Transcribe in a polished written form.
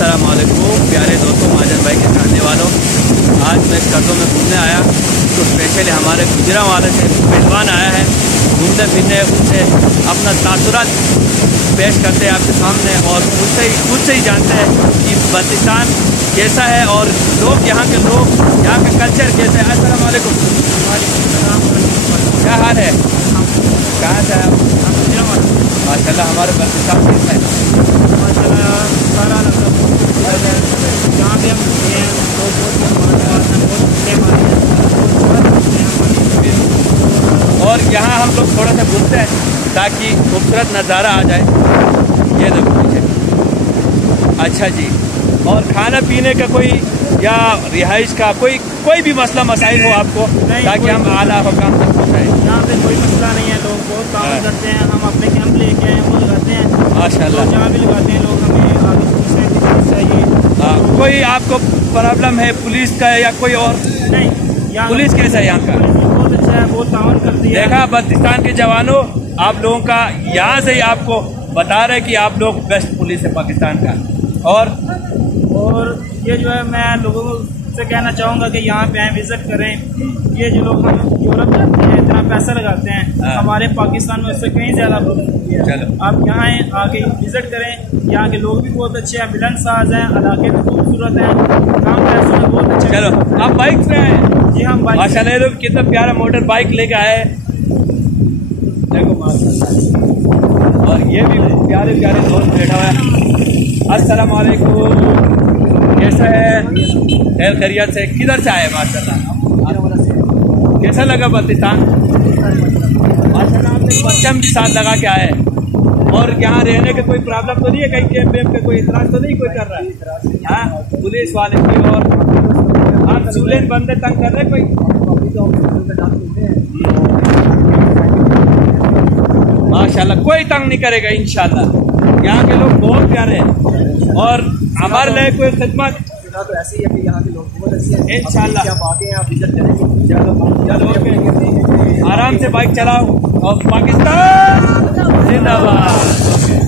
अस्सलाम वालेकुम प्यारे दोस्तों, महाजन भाई के चाहने वालों। आज मैं कर्ज़ों में घूमने आया तो स्पेशली हमारे गुजरांवाले से मेहमान आया है। घूमते फिरने उनसे अपना तासुरात पेश करते हैं आपके सामने और उससे ही जानते हैं कि बल्तिस्तान कैसा है और यहाँ के लोग यहाँ का कल्चर कैसा है। अस्सलाम वालेकुम। क्या हाल है? कहाँ से आए आप? माशाल्लाह हमारे बल्तिस्तान कैसा है? जहाँ भी हम गए हैं और यहाँ हम लोग थोड़ा सा घूमते हैं ताकि खूबसूरत नज़ारा आ जाए। ये देखो पीछे। अच्छा जी, और खाना पीने का कोई या रिहाइश का कोई भी मसला मसाइल हो आपको ताकि हम आला हुकाम तक पहुँचाएँ? यहाँ पे कोई मसला नहीं है। लोग बहुत काम करते हैं। हम अपने कैंप लेके आए हैं, वो लगाते हैं माशाल्लाह। तो जहाँ भी लगाते हैं लोग हमें आगे चाहिए। कोई आपको प्रॉब्लम है पुलिस का या कोई और? नहीं, पुलिस कैसा है यहाँ का? बहुत अच्छा है, बहुत ताउन करती है। देखा बल्तिस्तान के जवानों, आप लोगों का यहाँ से ही आपको बता रहे कि आप लोग बेस्ट पुलिस है पाकिस्तान का। और ये जो है मैं लोगों से कहना चाहूँगा कि यहाँ पे आए, विजिट करें। ये जो लोग हम यूरोप जाते हैं, इतना पैसा लगाते हैं, हमारे पाकिस्तान में इससे कहीं ज़्यादा चलो आप यहाँ आके विजिट करें। यहाँ के लोग भी बहुत अच्छे हैं, मिलनसाज हैं, इलाके भी खूबसूरत हैं, काम पैसों में बहुत अच्छे। चलो, आप बाइक से आए? जी हम बाइक। माशाल्लाह, ये लोग कितना प्यारा मोटर बाइक लेके आए। देखो माशाल्लाह, और ये भी प्यारे प्यारे दोस्त बैठा हुआ है। अस्सलाम वालेकुम, कैसा है? खैर खैरियत से? किधर से आए? माशाल्लाह, कैसा लगा बल्तिस्तान? माशाल्लाह, आपने परचम भी साथ लगा के आए। और यहाँ रहने के कोई प्रॉब्लम तो नहीं है? कहीं कैंप वेम पे कोई इतराज तो नहीं कोई कर रहा है? हाँ, पुलिस वाले की और आप चूल्हे बंदे तंग कर रहे कोई? माशाल्लाह, कोई तंग नहीं करेगा इंशाल्लाह। यहाँ के लोग बहुत प्यारे हैं और हमारे लिए कोई खिदमत तो ऐसे ही है। यहाँ के लोग बहुत अच्छे हैं इंशाल्लाह। आप आगे हैं, आप विजिट करेंगे। चलो, आराम से बाइक चलाओ और पाकिस्तान जिंदाबाद।